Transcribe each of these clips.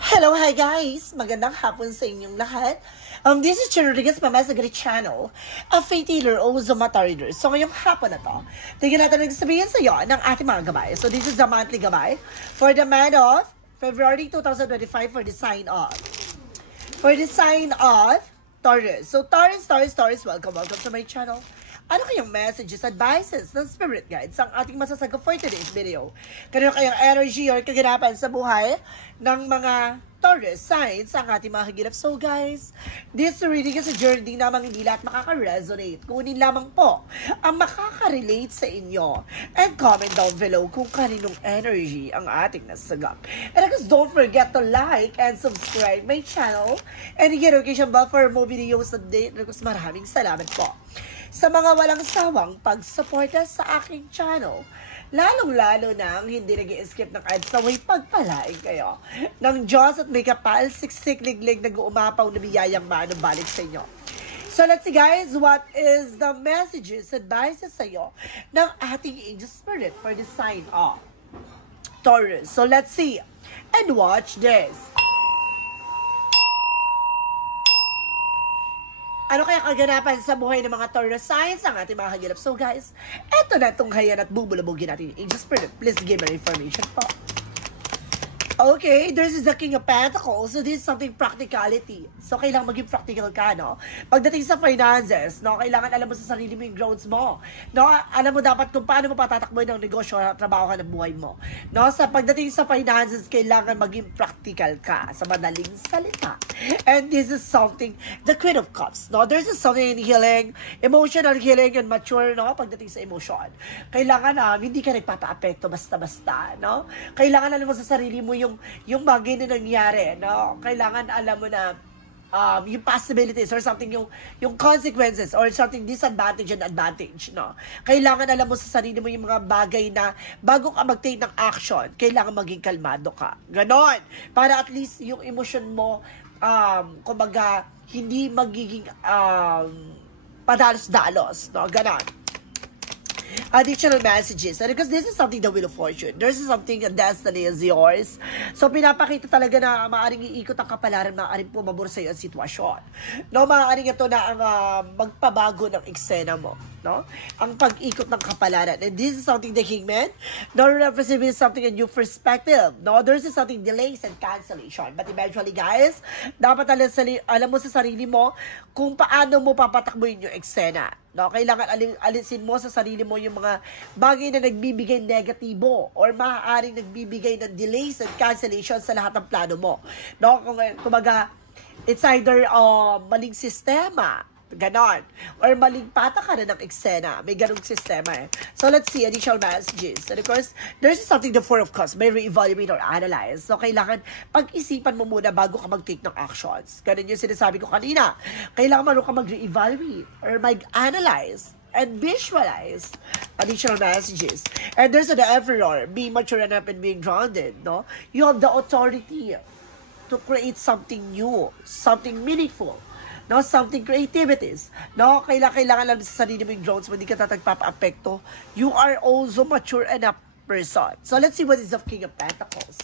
Hello, hi guys! Magandang hapon sa inyong lahat. This is Chen Rodriguez, Mama sa Great Channel, a faith healer o Zomata reader. So ngayong hapon na to, tignan natin nagsasabihin sa iyo ng ating mga gabay. So this is the monthly gabay for the month of February 2025 for the sign of Taurus. So Taurus, welcome to my channel. Ano kayang messages, advices ng spirit guides ang ating masasagot for today's video? Kanino kayang energy or kaganapan sa buhay ng mga Taurus signs ang ating mga kagilap? So guys, this reading is a journey namang hindi lahat makaka-resonate. Kunin lamang po ang makaka-relate sa inyo. And comment down below kung kaninong energy ang ating nasagap. And of course, don't forget to like and subscribe my channel and hit notification bell for more videos update. And of course, maraming salamat po sa mga walang sawang pagsuporta sa aking channel. Lalong-lalo nang hindi nag-i-skip ng ads na way pagpalain kayo ng Diyos at may kapal, siksik, liglig, nag-uumapaw na biyayang balik sa inyo. So let's see guys, what is the messages, advices sa iyo ng ating angel spirit for the sign of Taurus. So let's see and watch this. Ano kaya kaganapan sa buhay ng mga Taurus signs ang ating mga kagilap? So guys, eto na tunghayan at bubulabugin natin yung angel spirit. Please give me information po. Okay, this is the King of Pentacles. So this is something practicality. So kailangan maging practical ka, no? Pagdating sa finances, no? Kailangan alam mo sa sarili mo yung growths mo. No? Alam mo dapat kung paano mo patatakboy ng negosyo at trabaho ka ng buhay mo. No? Sa pagdating sa finances, kailangan maging practical ka sa madaling salita. And this is something, the Queen of Cups, no? There's something in healing, emotional healing and mature, no? Pagdating sa emotion. Kailangan hindi ka nagpapa-apekto basta-basta, no? Kailangan alam mo sa sarili mo yung bagay na nangyari, no? Kailangan alam mo na yung possibilities or something, yung consequences or something disadvantage and advantage, no? Kailangan alam mo sa sarili mo yung mga bagay na bago ka mag-take ng action, kailangan maging kalmado ka. Ganon. Para at least yung emotion mo, kumbaga, hindi magiging padalos-dalos, no? Ganon. Additional messages. And because this is something, the Wheel of Fortune. This is something, a destiny is yours. So, pinapakita talaga na maaaring iikot ang kapalaran, maaaring pumabor sa iyo ang sitwasyon. No, maaaring ito na ang magpabago ng eksena mo. No? Ang pag-ikot ng kapalaran. And this is something, the Kingman, no, represents something, a new perspective. No, there's something, delays and cancellation. But eventually, guys, dapat alam mo sa sarili mo kung paano mo papatakbuhin yung eksena. No, kailangan alisin mo sa sarili mo yung mga bagay na nagbibigay negatibo or maaaring nagbibigay ng delays and cancellation sa lahat ng plano mo. No, kumbaga, it's either maling sistema, ganon, or maling patakaran ng eksena. May ganong sistema eh. So, let's see additional messages. And of course, there's something, the Four of Cups, may re-evaluate or analyze. So, kailangan pag-isipan mo muna bago ka mag-take ng actions. Ganun yung sinasabi ko kanina. Kailangan marunong ka mag-re-evaluate or mag-analyze and visualize additional messages. And there's the Emperor, being mature enough and being grounded, no? You have the authority to create something new, something meaningful, no, something creativities, no, kailangan lang sa sarili mo yung drones, hindi ka tatagpapa-apekto. You are also mature enough person. So let's see what is the King of Pentacles.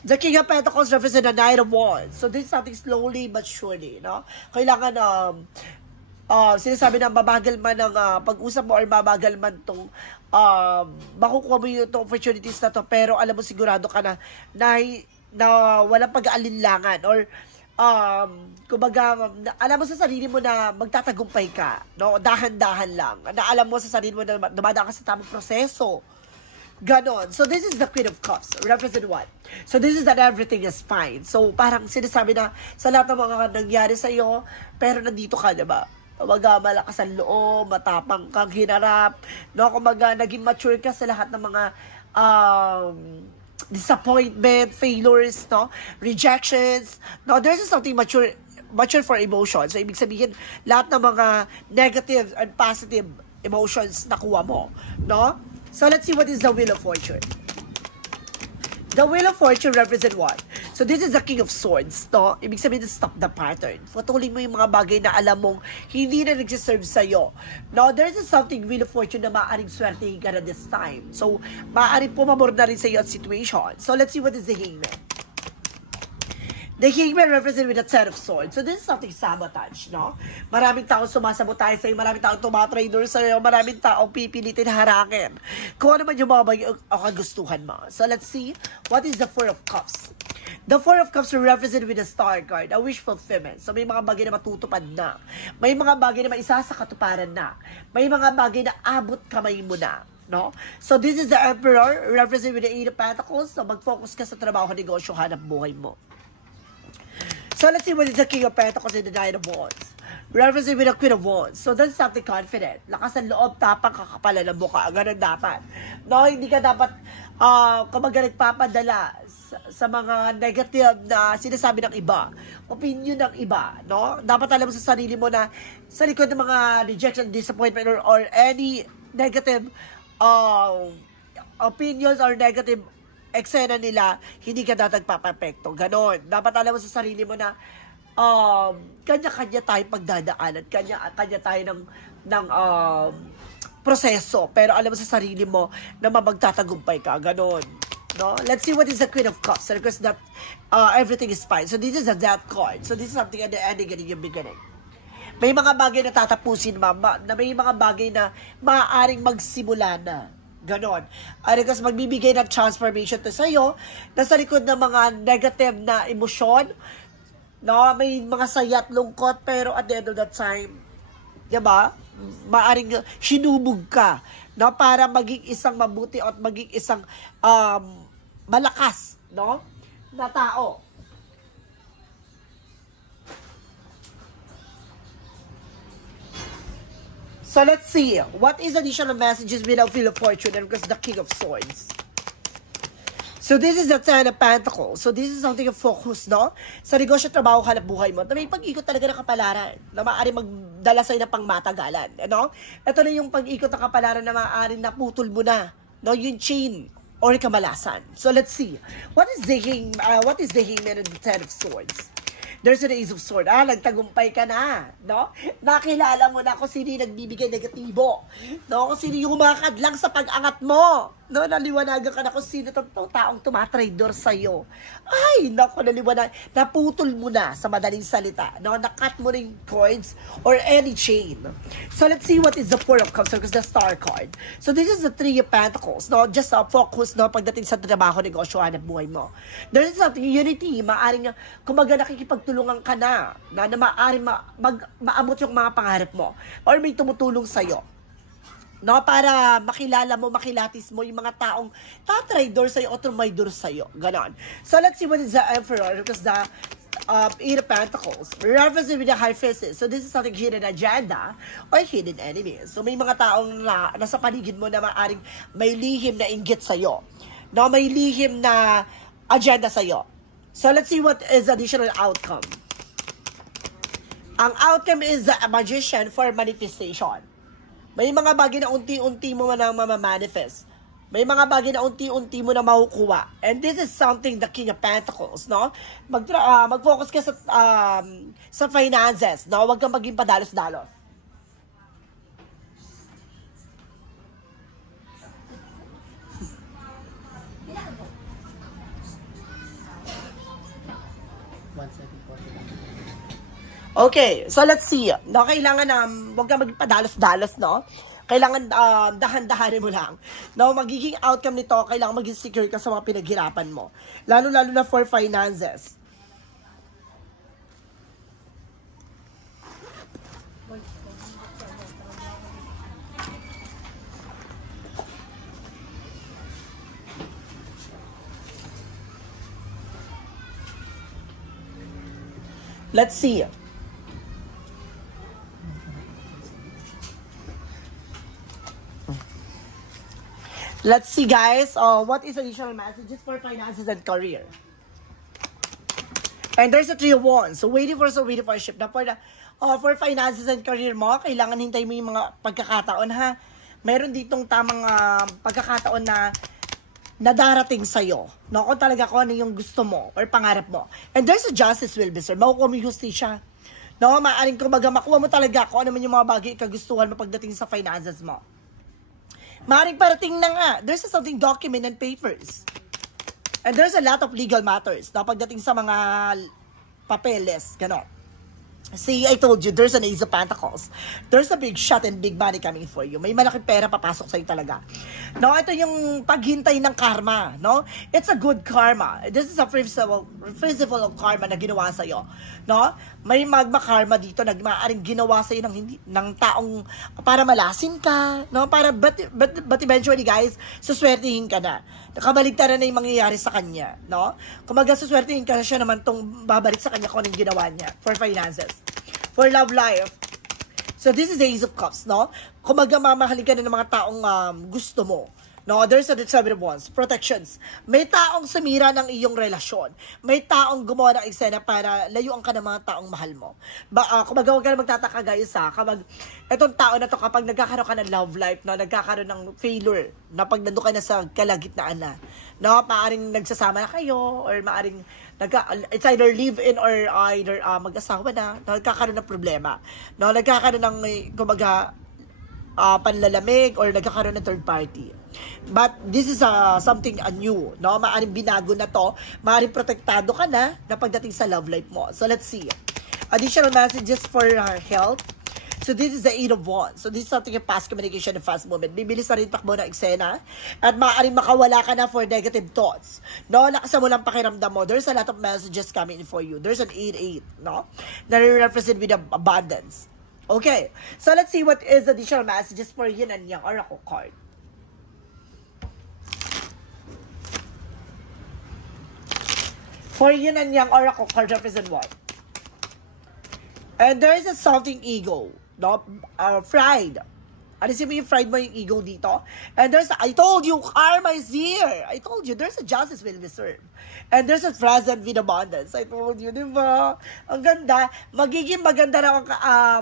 The King of Pentacles represents the Knight of Wands. So this is something slowly but surely, no. Kailangan sinasabi na mabagal man ang pag-usap mo or mabagal man itong makukuha mo yung opportunities na to, pero alam mo sigurado ka na walang pag-aalinlangan or kumbaga, alam mo sa sarili mo na magtatagumpay ka, no? Dahan-dahan lang. Na alam mo sa sarili mo na dumadaan ka sa tamang proseso. Ganon. So, this is the Queen of Cups. Represent what? So, this is that everything is fine. So, parang sinasabi na sa lahat ng mga nangyari sa'yo, pero nandito ka, diba? Kumbaga, malakas ang loob, matapang kang hinarap, no? Kumbaga, naging mature ka sa lahat ng mga disappointment, failures, no, rejections. No, there's something mature for emotions. So, ibig sabihin, lahat ng mga negative and positive emotions nakuha mo, no? So, let's see what is the Wheel of Fortune. The Wheel of Fortune represent what? So, this is the King of Swords, no? Ibig sabihin, stop the pattern. Patuloy mo yung mga bagay na alam mong hindi na nagsiserve sa'yo. No, there's something, Wheel of Fortune, na maaaring swertehin ka na this time. So, maaaring pumamor na rin sa'yo ang situation. So, let's see what is the Hangman. The Hangman represented with a Ten of Swords. So this is something sabotage, no? Maraming taong sumasabotage sa'yo, maraming taong tumatrader sa'yo, maraming taong pipilitin harakin. Kung ano man yung mga kagustuhan mo. So let's see, what is the Four of Cups? The Four of Cups are represented with a Star card, a wish fulfillment. So may mga bagay na matutupad na. May mga bagay na maisa sa katuparan na. May mga bagay na abot kamay mo na. No? So this is the Emperor, represented with the Eight of Pentacles. So mag-focus ka sa trabaho, negosyo, hanap buhay mo. So let's see what is the King of Pentacles and the Nine of Wands. Represented with the Queen of Wands. So that's something confident. Lakas ang loob, tapang, kakapalan ng mukha. Ganun dapat. No, hindi ka dapat kapag nagpapadala sa mga negative na sinasabi ng iba, opinion ng iba, no? Dapat alam mo sa sarili mo na sa likod ng mga rejection, disappointment, or any negative opinions or negative eksena nila, hindi ka nagpapapekto. Ganon. Dapat alam mo sa sarili mo na kanya-kanya tayo pagdadaanan, kanya-kanya tayo ng proseso. Pero alam mo sa sarili mo na mapagtatagumpay ka. Ganon. No? Let's see what is the Queen of Cups. Because that everything is fine. So this is a Death card. So this is something at the ending and yung beginning. May mga bagay na tatapusin, mama, na may mga bagay na maaaring magsimula na. Ganon. Kasi magbibigay ng transformation to sa'yo, nasa likod ng mga negative na emosyon, no? May mga saya at lungkot, pero at the end of that time, diba? Maaring sinubog ka, no? Para maging isang mabuti at maging isang malakas, no? Na tao. So let's see, what is additional messages without Wheel of Fortune and because the King of Swords? So this is the Ten of Pentacles. So this is something of focus, no? Sa negosyo, trabaho, hanap buhay mo. Na may pag-ikot talaga ng kapalaran na maaari magdala sa'yo ng pangmatagalan. Ano? Ito na yung pag-ikot ng kapalaran na maaari naputol mo na. No? Yung chain or kamalasan. So let's see. What is the Hangman and the Ten of Swords? There's an Ace of Swords. Nagtagumpay ka na, no? Nakilala mo na kung sino yung nagbibigay negatibo, no? Kung sino yung umakadlang sa pag-angat mo, no? Naliwanagan ka na kung sino itong taong tumatrader sa'yo. Ay, naku, naliwanag. Naputol mo na sa madaling salita, no? Nakat mo rin cords or any chain. So let's see what is the Four of Cups because the Star card. So this is the Three of Pentacles, no? Just focus, no? Pagdating sa trabaho, negosyo, hanap buhay mo. There is something unity, maaring kumaga nakikipagtulungan ka na maaring maabot yung mga pangarap mo or may tumutulong sa'yo, no? Para makilala mo, makilatis mo yung mga taong tatrader sa'yo o trumaydor sa'yo. Ganon. So let's see what is the Emperor because the Eight of Pentacles references with the High Priestess. So this is something hidden agenda or hidden enemies. So may mga taong nasa paligid mo na maaring may lihim na inggit sa'yo, no? May lihim na agenda sa'yo. So let's see what is the additional outcome. Ang outcome is a magician for manifestation. May mga bagay na unti-unti mo na mamamanifest. May mga bagay na unti-unti mo na makukuha. And this is something the King of Pentacles, no? Mag-focus ka sa finances, no? Huwag kang maging padalos-dalos. Okay, so let's see. No, kailangan huwag kang maging padalos-dalos, no? Kailangan dahan-dahanin mo lang. No, magiging outcome nito, kailangan maging secure ka sa mga pinaghirapan mo. Lalo-lalo na for finances. Let's see. Let's see, guys. What is additional messages for finances and career? And there's a Three of Wands. So, waiting for a ship. Na for finances and career mo, kailangan hintay mo yung mga pagkakataon, ha? Meron ditong tamang pagkakataon na darating sa'yo. No? Kung talaga kung ano yung gusto mo or pangarap mo. And there's a justice will be, sir. Makukuha mo yung justisya. No? Maaring kumbaga, makuha mo talaga kung ano man yung mga bagay kagustuhan mo pagdating sa finances mo. Maaring parating na nga. There's something document and papers. And there's a lot of legal matters na pagdating sa mga papeles, gano'n. See, I told you, there's an Ace of Pentacles. There's a big shot and big money coming for you. May malaking pera papasok sa'yo talaga. No, ito yung paghintay ng karma, no? It's a good karma. This is a principle of karma na ginawa sa'yo, no? May magma karma dito na maaaring ginawa sa'yo ng taong para malasin ka, no? But eventually, guys, suswertihin ka na. Nakabaligtaran na yung mangyayari sa kanya, no? Kumaga suswertihin ka na siya naman tong babalik sa kanya kung anong ginawa niya for finances, for love life. So this is the Ace of Cups, no? Kumaga mamahalin ka na ng mga taong gusto mo. No, there's a Seven of Wands, protections. May taong sumira ng iyong relasyon. May taong gumawa ng eksena para layuan ka ng mga taong mahal mo. Kumbaga, huwag ka na magtataka, guys, kapag itong tao na to, kapag nagkakaroon ka ng love life, no, nagkakaroon ng failure, na pag nandun ka na sa kalagitnaan na, no, maaring nagsasama na kayo, or maaring, it's either live-in or either mag-asawa na, nagkakaroon ng problema. No, nagkakaroon ng, kumbaga, panlalamig or nagkakaroon ng third party. But this is something new, no? Maaring binago na to, maaring protektado ka na pagdating sa love life mo. So let's see. Additional messages for health. So this is the Eight of Wands. So this is something in fast communication and fast movement. Bibilis na rin takbo ng eksena at maaaring makawala ka na for negative thoughts. No, nakasan mo lang pakiramdam mo. There's a lot of messages coming in for you. There's an 8-8, no? Na represent with abundance. Okay, so let's see what is the additional messages for Yin and Yang Oracle card. For Yin and Yang Oracle card represent what? And there is something ego, no? Pride. Alisin mo yung pride mo, yung ego dito. And there's, I told you, karma is here. I told you, there's a justice will be served. And there's a present with abundance. I told you, di ba? Ang ganda. Magiging maganda na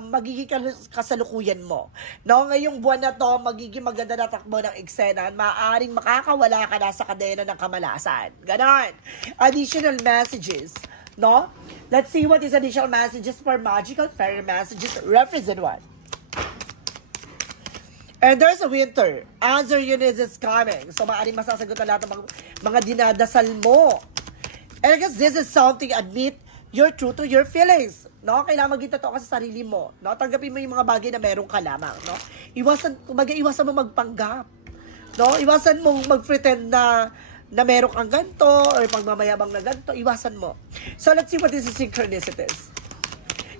magiging kasalukuyan mo. No, ngayong buwan na to, magiging maganda na takbo ng eksena. Maaaring makakawala ka na sa kadena ng kamalasan. Ganon. Additional messages. No? Let's see what is additional messages for magical fairy messages. Represent what? And there's a winter. Answer unit is coming. So, maaaring masasagot na lahat ng mga dinadasal mo. And I guess this is something, admit you're true to your feelings. No? Kailangan maging totoo ka sa sarili mo. No? Tanggapin mo yung mga bagay na meron ka lamang. No? Iwasan mo magpanggap. No? Iwasan mo mag-pretend na meron kang ganito or pagmamayabang na ganito. Iwasan mo. So, let's see what is the synchronicities.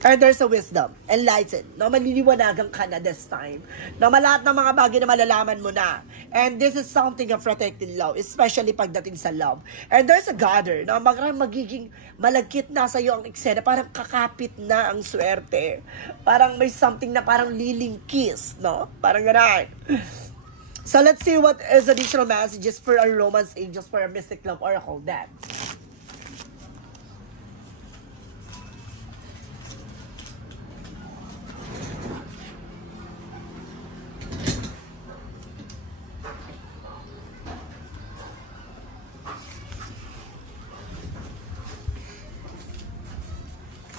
And there's a wisdom, enlightened, no, maliliwanagan ka na this time, no, lahat ng mga bagay na malalaman mo na, and this is something of protected love, especially pagdating sa love. And there's a gather, no, magiging malagkit na sa iyo ang eksena, parang kakapit na ang swerte, parang may something na parang liling kiss, no, parang gano'n. So let's see what is additional messages for our romance angels for our mystic love oracle deck.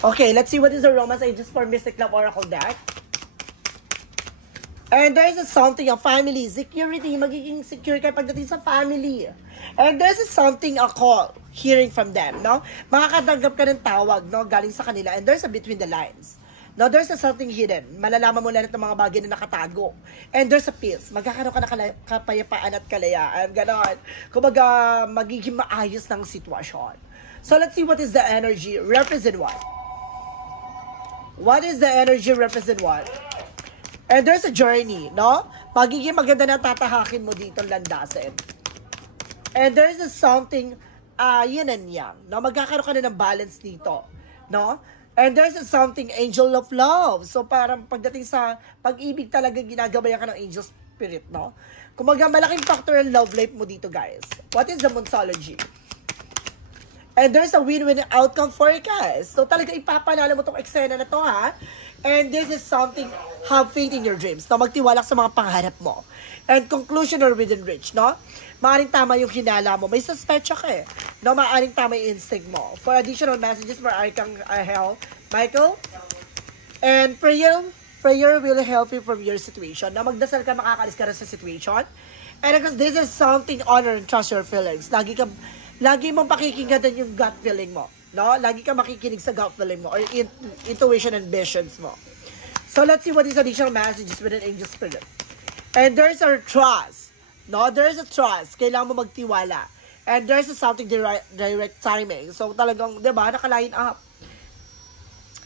Okay, let's see what is the romance angels for Mystic Love Oracle deck. And there's something, a family, security, magiging secure kayo pagdating sa family. And there's something, a call, hearing from them, no? Makakatanggap ka ng tawag, no? Galing sa kanila. And there's a between the lines. No, there's something hidden. Malalaman mo lahat ng mga bagay na nakatago. And there's a peace. Magkakaroon ka ng kapayapaan at kalayaan. Ganon. Kumbaga, magiging maayos ng sitwasyon. So, let's see what is the energy. Represent what? What is the energy represent what? And there's a journey, no? Magiging maganda na tatahakin mo dito landasin. And there's something, yin and yang, no? Magkakaroon ka na ng balance dito, no? And there's something angel of love. So parang pagdating sa pag-ibig talaga ginagabayan ka ng angel spirit, no? Kumaga malaking factor ng love life mo dito, guys. What is the Monsology? And there's a win-win outcome forecast. So talaga ipapanalo mo tong eksena na to, ha? And this is something, have faith in your dreams. No? Magtiwala sa mga pangarap mo. And conclusion or within reach, no? Maaring tama yung hinala mo. May suspecha ka eh. No? Maaring tama yung instinct mo. For additional messages for Archangel Michael. And prayer will help you from your situation. Na magdasal ka, makakalis ka rin sa situation. And because this is something honor and trust your feelings. Lagi mong pakikinggan yung gut feeling mo. No? Lagi ka makikinig sa gut feeling mo or intuition and visions mo. So, let's see what is additional messages with an angel spirit. And there's a trust. No? There's a trust. Kailangan mo magtiwala. And there's a something direct timing. So, talagang, di ba, naka-line up.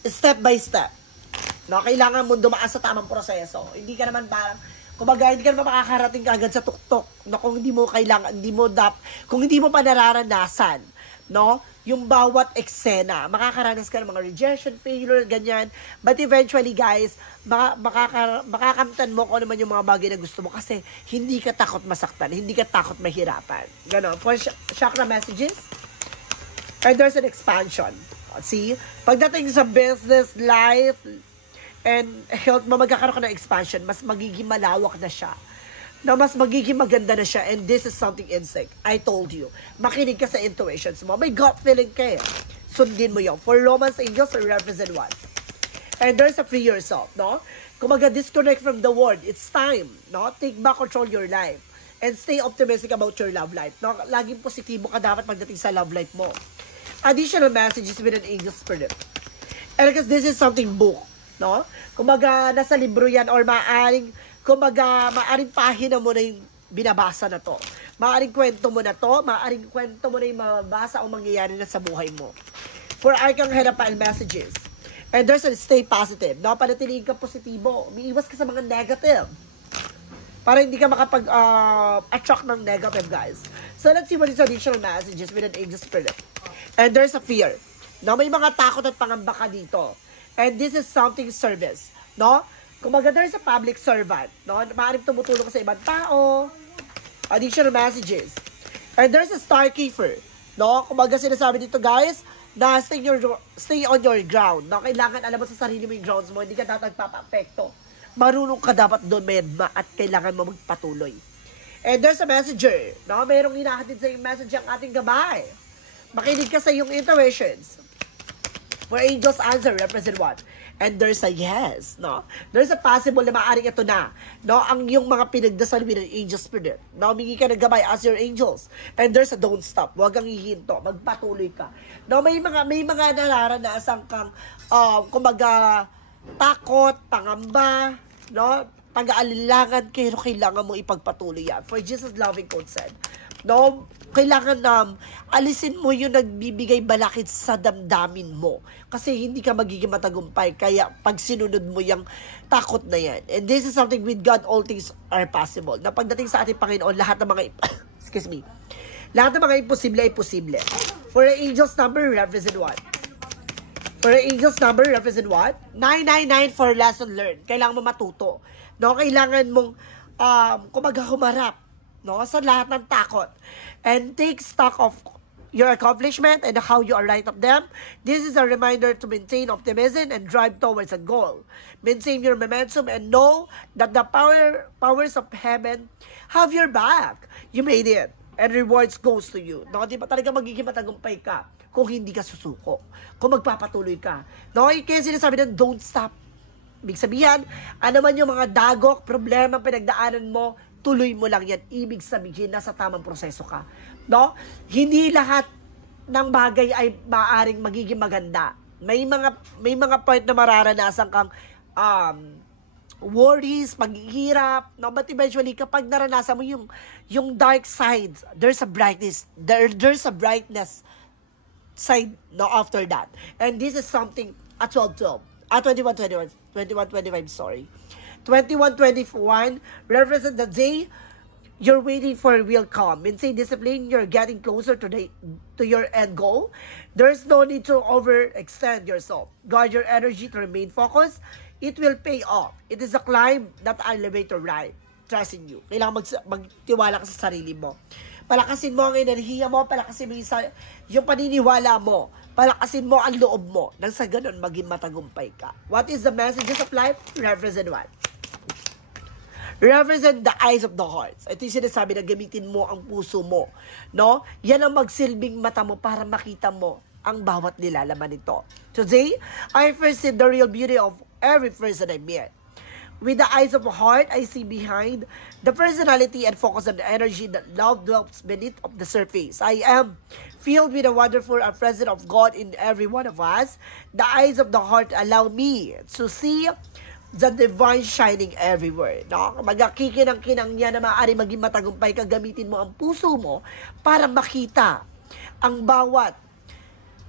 Step by step. No? Kailangan mo dumaan sa tamang proseso. Hindi ka naman parang, kumbaga, hindi ka naman makakarating agad sa tuktok. No? Kung hindi mo kailangan, kung hindi mo pa nararanasan, no? Yung bawat eksena, makakaranas ka ng mga rejection, failure, ganyan. But eventually, guys, makakamtan mo kung ano man yung mga bagay na gusto mo kasi hindi ka takot masaktan, hindi ka takot mahirapan. Ganon. For chakra messages, and there's an expansion. See? Pagdating sa business, life, and health mo, magkakaroon ka ng expansion, mas magiging malawak na siya. Na mas magiging maganda na siya, and this is something instinct. I told you. Makinig ka sa intuitions mo. May gut feeling ka eh. Sundin mo yun. For Romance angels, represent what? And there's a free yourself, no? Kung disconnect from the world, it's time, no? Take back control your life. And stay optimistic about your love life, no? Laging positibo ka dapat pagdating sa love life mo. Additional messages with an angel spirit. And because this is something book, no? Kumaga, nasa libro yan or maaring pahina mo na yung binabasa na to. Maaring kwento mo na to, maaring kwento mo na yung mababasa o mangyayari na sa buhay mo. For Arcangel messages. And there's a stay positive. No? Panatilihin ka positibo. Umiiwas ka sa mga negative. Para hindi ka makapag-attract ng negative, guys. So, let's see what is additional messages with an angel spirit. And there's a fear. No? May mga takot at pangamba ka dito. And this is something service. No? Kung there's a public servant, no? Maaaring tumutulong ka sa ibang tao. Additional messages. And there's a star keeper, no? Kung sinasabi dito, guys, na stay on your ground, no? Kailangan alam mo sa sarili mo yung grounds mo, hindi ka dapat nagpapa-apekto. Marunong ka dapat doon, medma, at kailangan mo magpatuloy. And there's a messenger, no? Mayroong hinahatid sa yung message ang ating gabay. Makinig ka sa yung intuitions. For angels answer, represent what? And there's a yes, no? There's a possible na maaaring ito na, no? Ang yung mga pinagdasal with an angel spirit. No? Humingi ka ng gabay as your angels. And there's a don't stop. Huwag kang hihinto. Magpatuloy ka. No? May mga nararanasan kang, takot, pangamba, no? Pag-aalilangan, pero kailangan mo ipagpatuloy yan. For Jesus' loving code said, no? Kailangan alisin mo yung nagbibigay balakid sa damdamin mo. Kasi hindi ka magiging matagumpay. Kaya pag sinunod mo yung takot na yan. And this is something with God, all things are possible. Na pagdating sa ating Panginoon, lahat ng mga, excuse me, lahat ng mga imposible ay posible. For the angel's number, represent what? For the angel's number, represent what? 999 for lesson learned. Kailangan mo matuto. No? Kailangan mong humarap, no? Sa lahat ng takot. And take stock of your accomplishment and how you are right of them. This is a reminder to maintain optimism and drive towards a goal. Maintain your momentum and know that the powers of heaven have your back. You made it. And rewards goes to you. No, di ba talaga magiging matagumpay ka kung hindi ka susuko. Kung magpapatuloy ka. No, kaya sinasabi na don't stop. Ibig sabihin, ano man yung mga dagok, problema, pinagdaanan mo, tuloy mo lang yan. Ibig sabihin, nasa tamang proseso ka. No? Hindi lahat ng bagay ay maaaring magiging maganda. May mga part na mararanasan kang worries, paghihirap, no? But eventually, kapag naranasan mo yung dark side, there's a brightness. There's a brightness side, no, after that. And this is something at 12:12. 21:25, sorry. 21:21 represent the day you're waiting for will come. Maintain discipline, you're getting closer to your end goal. There's no need to overextend yourself. Guard your energy to remain focused. It will pay off. It is a climb, not an elevator ride. Trust in you. Kailangan magtiwala ka sa sarili mo. Palakasin mo ang enerhiya mo, palakasin mo yung paniniwala mo, palakasin mo ang loob mo, nang sa ganun maging matagumpay ka. What is the messages of life? Represent what? Represent the eyes of the hearts. Ito yung sinasabi na gamitin mo ang puso mo. No? Yan ang magsilbing mata mo para makita mo ang bawat nilalaman nito. Today, I first see the real beauty of every person I met. With the eyes of a heart, I see behind the personality and focus on the energy that love dwells beneath of the surface. I am filled with a wonderful presence of God in every one of us. The eyes of the heart allow me to see the divine shining everywhere. No? Magkakikinang-kinang niya na maaari maging matagumpay ka, gamitin mo ang puso mo para makita ang bawat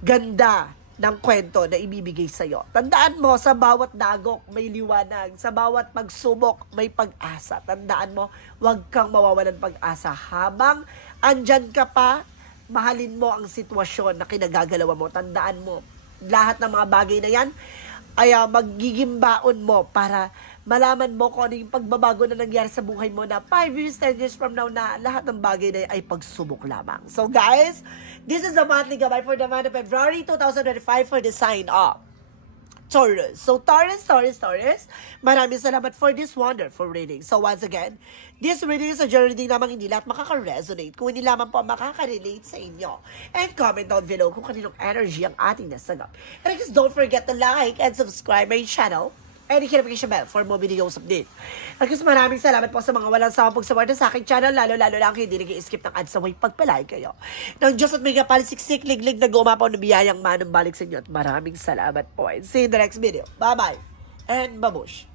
ganda ng kwento na ibibigay sa'yo. Tandaan mo, sa bawat dagok may liwanag, sa bawat pagsubok may pag-asa. Tandaan mo, huwag kang mawawalan pag-asa. Habang andyan ka pa, mahalin mo ang sitwasyon na kinagagalawan mo. Tandaan mo, lahat ng mga bagay na yan ay magiging baon mo para malaman mo kung ano yung pagbabago na nangyari sa buhay mo na 5 years, 10 years from now na lahat ng bagay na ay pagsubok lamang. So guys, this is the monthly gabay for the month of February 2025 for the sign of Taurus. So Taurus, maraming salamat for this wonderful reading. So once again, this reading is a journey din namang hindi lahat makaka-resonate. Kung hindi lamang po makaka-relate sa inyo. And comment down below kung kaninong energy ang ating nasagap. And just don't forget to like and subscribe my channel and hit notification bell for more videos update. At kasi maraming salamat po sa mga walang sawang pagsuporta sa aking channel, lalo lang kayo hindi nag-i-skip ng ads sa way pagpalay kayo. Nang Diyos at may kapalisiksik, liglig na gumapaw na biyayang manong balik sa inyo at maraming salamat po. And see you in the next video. Bye-bye and babush!